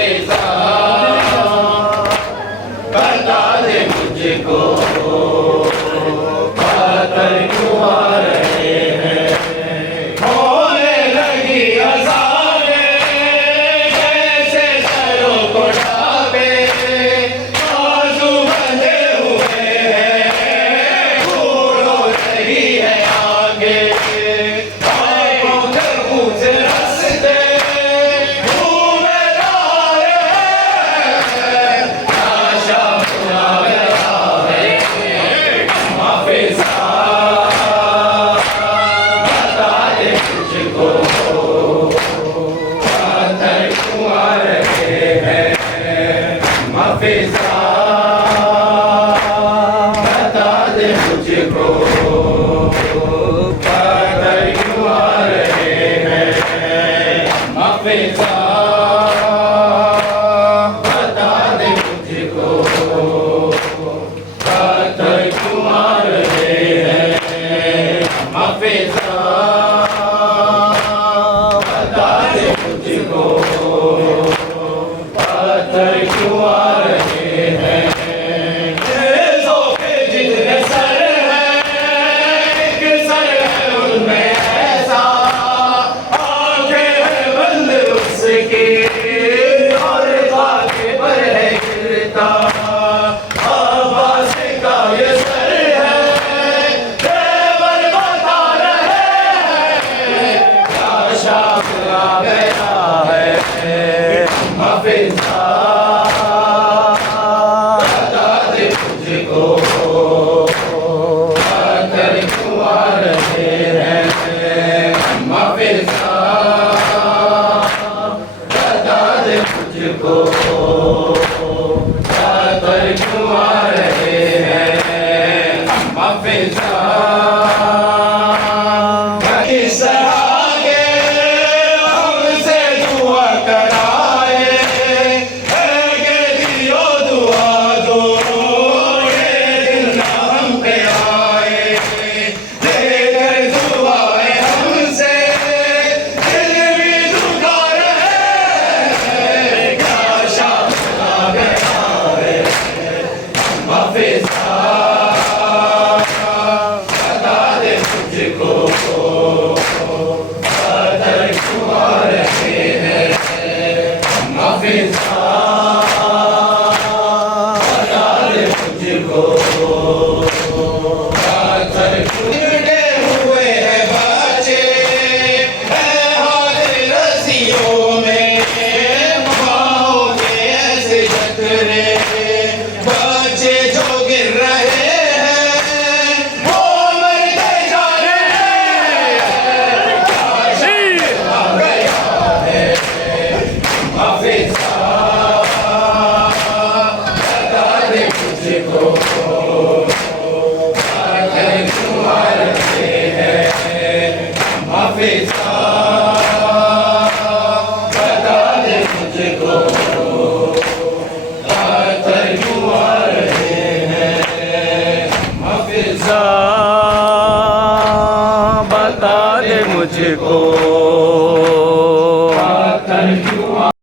फिजा बता दे मुझको कातर क्यों आ रहे हैं होने लगी अज़ानें जैसे सरों को ढाबे बाजू बंधे हुए हैं बूढ़ो रही है आगे आँखों के पूछ रस्ते घूमे जा रहे हैं आशा बुला गया है माफिजा बता दे मुझको कातर क्यों आ रहे हैं माफिजा बता दे मुझको कातर क्यों आ रहे हैं माफिजा बता दे मुझको कातर क्यों आ रहे हैं माफिजा बता दे मुझको कातर क्यों आ रहे हैं तेज़ों के जितने सर हैं एक सर है उनमें ऐसा आंखें हैं बंद उसकी और खाके पर है गिरता आवाज़ का ये सर है देवर बता रहे हैं क्या शाम आ गया है माफिजा बता दे मुझको कातर क्यों आ रहे हैं माफिजा बता दे मुझको कातर क्यों आ रहे हैं माफिजा किस तरह के हमसे दुआ कराए है के दियो दुआ दो ये दिन ना हम पे आए लेकर दुआएं हमसे दिल भी दुखा रहे हैं क्या शाम आ गया है माफिजा बता दे मुझको कातर क्यों आ रहे हैं माफिजा